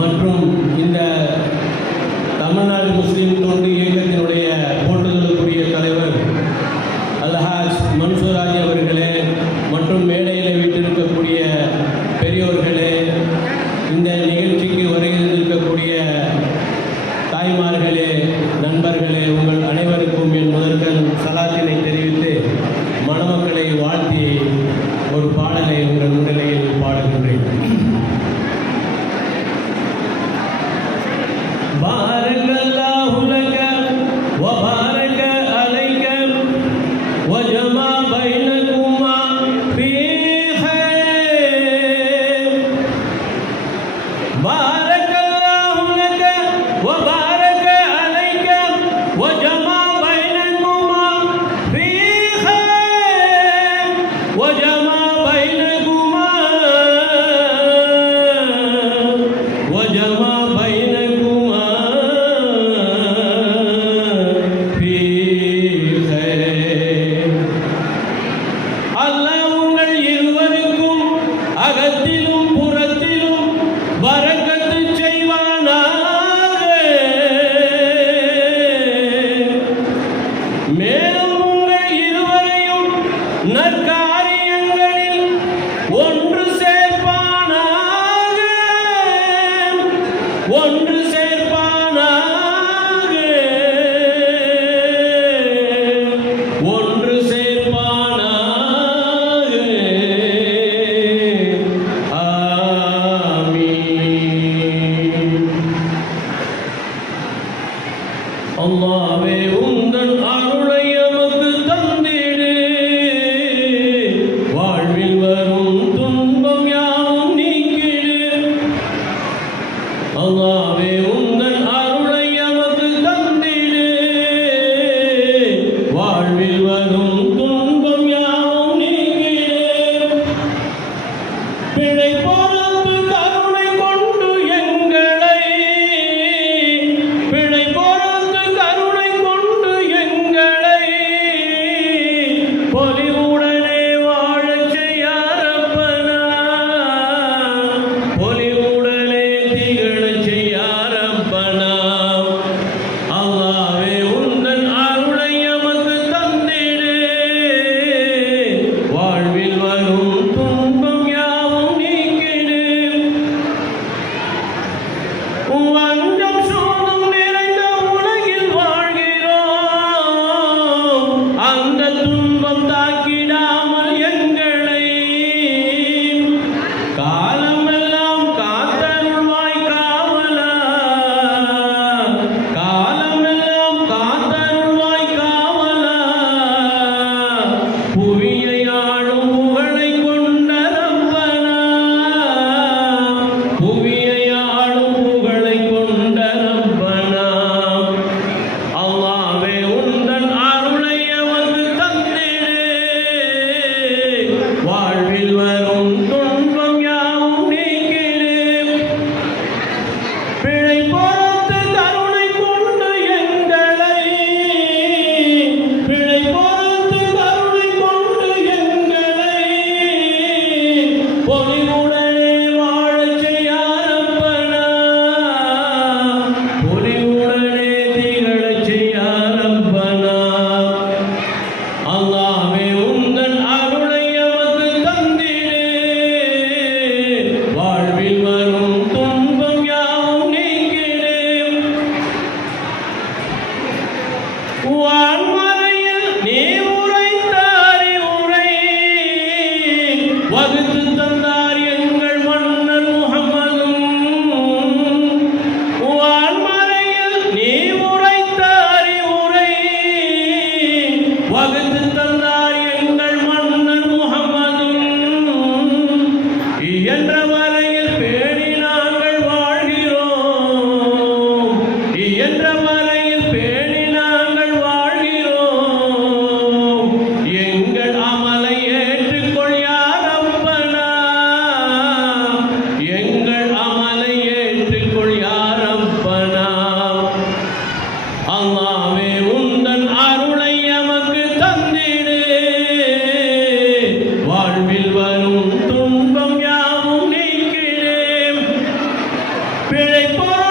மற்றும் இந்த தமிழ்நாடு முஸ்லீம் தொண்டு இயக்கத்தினுடைய போற்றுதலுக்குரிய தலைவர் அல்ஹாஜ் மன்சூர் ஆஜி அவர்களே மற்றும் மேடையில் வீட்டிருக்கக்கூடிய பெரியோர்களே, இந்த நிகழ்ச்சிக்கு வருகின்றிருக்கக்கூடிய தாய்மார்களே, நண்பர்களே, உங்கள் அனைவருக்கும் என் முதற்கண் சலாத்தினை தெரிவித்து மணமக்களை வாழ்த்தி ஒரு பாடலை உங்கள் முன்னிலையில் பாடுகின்றேன். பாரக்கல்லாஹு லக வ பாரக அலைக வ ஜமா பைனகுமா ஃபீ கைர். பாரக்கல்லாஹு லக வ பாரக அலைக வ ஜமா பைனகுமா ஃபீ கைர் வ ஜமா பைனகுமா வ ஜமா பைனகுமா ஃபீ கைர். அல்லாஹ் உங்கள் இருவருக்கும் அகத்திலும் புறத்திலும் பரக்கத்து செய்வானாக. மேலும் உங்கள் இருவரையும் நற்காரியங்களில் ஒன்று சேர்ப்பானாக, ஒன்று சேர்ப்பானாக, ஒன்று சேர்ப்பானாக. ஆமீன். அல்லாஹ்வே உந்தன் அருளை எமக்கு தந்திடு, வாழ்வில் வரும் துன்பம் யாவும் நீக்கிடு. அல்லாஹ்வே உந்தன் அருளை எமக்கு தந்திடு, வாழ்வில் வரும் துன்பம் யாவும் நீக்கிடு. பிழை பொறுத்து கருணை கொண்டு எங்களை, பிழை பொறுத்து கருணை கொண்டு எங்களை பொலிவுடனே வாழச் செய்யாரப்பனா, பொலிவுடனே திகழச் செய்யாரப்பனா. பிழைப்போம்